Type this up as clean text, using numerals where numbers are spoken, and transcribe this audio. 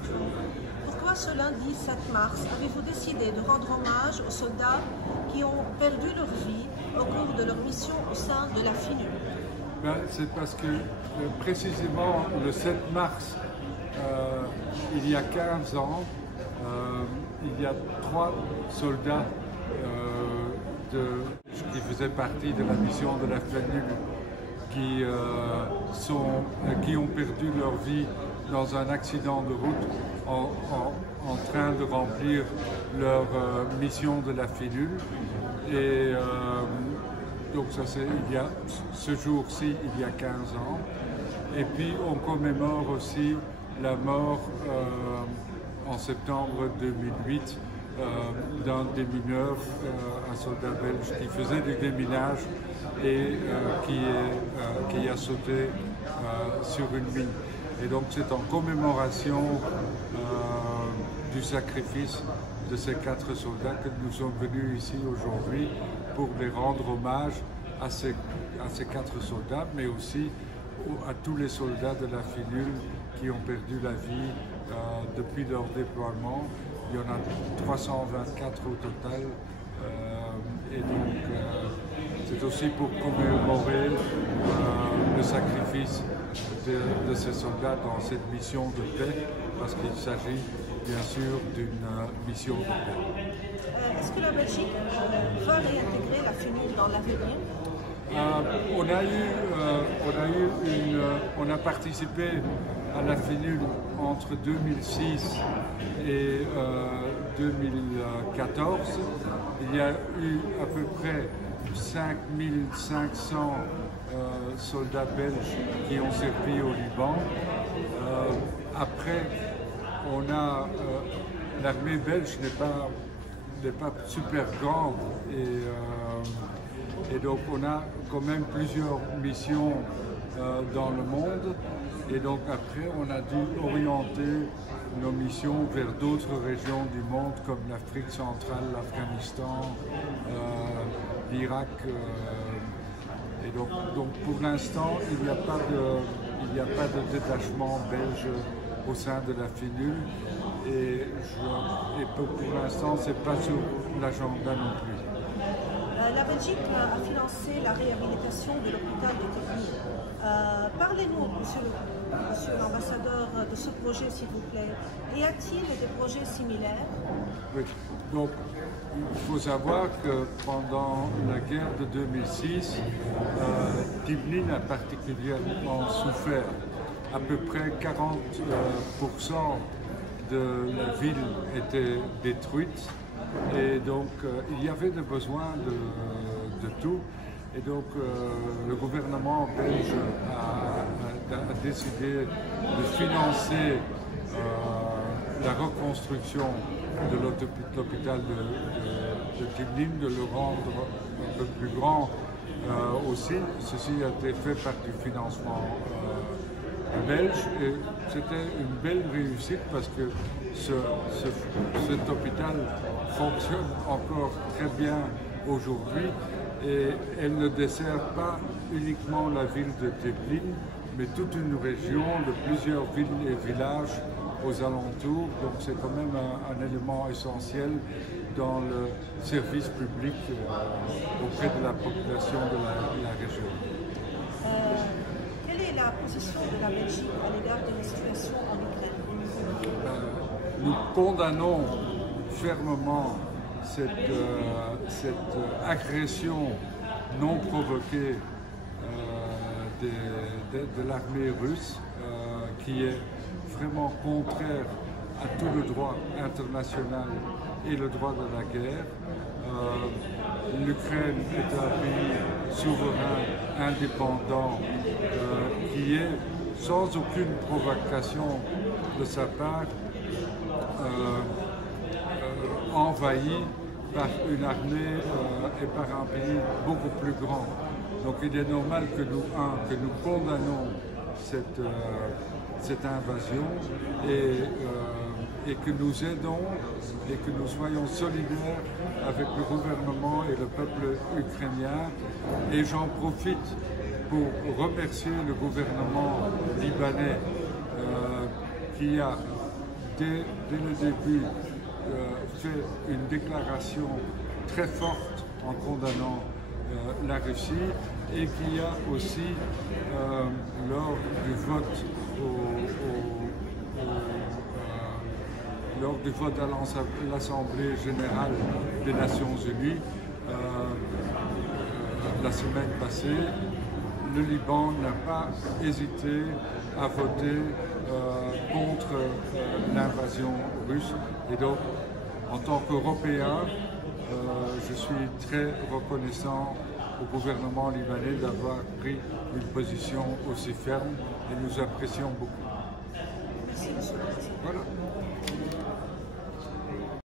question. Pourquoi ce lundi 7 mars avez-vous décidé de rendre hommage aux soldats qui ont perdu leur vie au cours de leur mission au sein de la FINUL? C'est parce que précisément le 7 mars, il y a 15 ans, il y a 3 soldats qui faisaient partie de la mission de la FINUL qui ont perdu leur vie dans un accident de route en train de remplir leur mission de la FINUL. Et donc ça c'est ce jour-ci, il y a 15 ans. Et puis on commémore aussi la mort en septembre 2008 d'un démineur, un soldat belge qui faisait du déminage et qui a sauté sur une mine. Et donc c'est en commémoration du sacrifice de ces 4 soldats que nous sommes venus ici aujourd'hui pour les rendre hommage à ces 4 soldats, mais aussi à tous les soldats de la FINUL qui ont perdu la vie depuis leur déploiement. Il y en a 324 au total. Et donc c'est aussi pour commémorer le sacrifice de ces soldats dans cette mission de paix, parce qu'il s'agit bien sûr d'une mission de paix. Est-ce que la Belgique va réintégrer la FINUL dans l'avenir? On a participé à la FINUL entre 2006 et 2014. Il y a eu à peu près 5500 soldats belges qui ont servi au Liban. Après, l'armée belge n'est pas super grande et donc on a quand même plusieurs missions dans le monde. Et donc après, on a dû orienter nos missions vers d'autres régions du monde comme l'Afrique centrale, l'Afghanistan, l'Irak. Et donc pour l'instant, il n'y a pas de détachement belge au sein de la FINUL. Et pour l'instant, ce n'est pas sur l'agenda non plus. La Belgique a financé la réhabilitation de l'hôpital de Technique. Parlez-nous, monsieur l'ambassadeur, de ce projet, s'il vous plaît. Y a-t-il des projets similaires? Oui. Donc, il faut savoir que pendant la guerre de 2006, Tbilin a particulièrement souffert. À peu près 40% de la ville était détruite. Et donc, il y avait des besoins de tout. Et donc, le gouvernement belge a décidé de financer la reconstruction de l'hôpital de Tbilin, de le rendre un peu plus grand aussi. Ceci a été fait par du financement belge et c'était une belle réussite parce que cet hôpital fonctionne encore très bien aujourd'hui et elle ne dessert pas uniquement la ville de Tbilin, mais toute une région de plusieurs villes et villages aux alentours. Donc c'est quand même un élément essentiel dans le service public auprès de la population de la région. Quelle est la position de la Belgique à l'égard de la situation en Ukraine? Nous condamnons fermement cette agression non provoquée de l'armée russe qui est vraiment contraire à tout le droit international et le droit de la guerre. L'Ukraine est un pays souverain, indépendant, qui est sans aucune provocation de sa part envahi par une armée et par un pays beaucoup plus grand. Donc il est normal que nous condamnons cette invasion et que nous aidons et que nous soyons solidaires avec le gouvernement et le peuple ukrainien. Et j'en profite pour remercier le gouvernement libanais qui a dès le début, fait une déclaration très forte en condamnant la Russie, et qu'il y a aussi, lors du vote lors du vote à l'Assemblée générale des Nations Unies, la semaine passée, le Liban n'a pas hésité à voter contre l'invasion russe. Et donc, en tant qu'Européen, je suis très reconnaissant au gouvernement libanais d'avoir pris une position aussi ferme, et nous apprécions beaucoup. Merci, monsieur le Président. Voilà.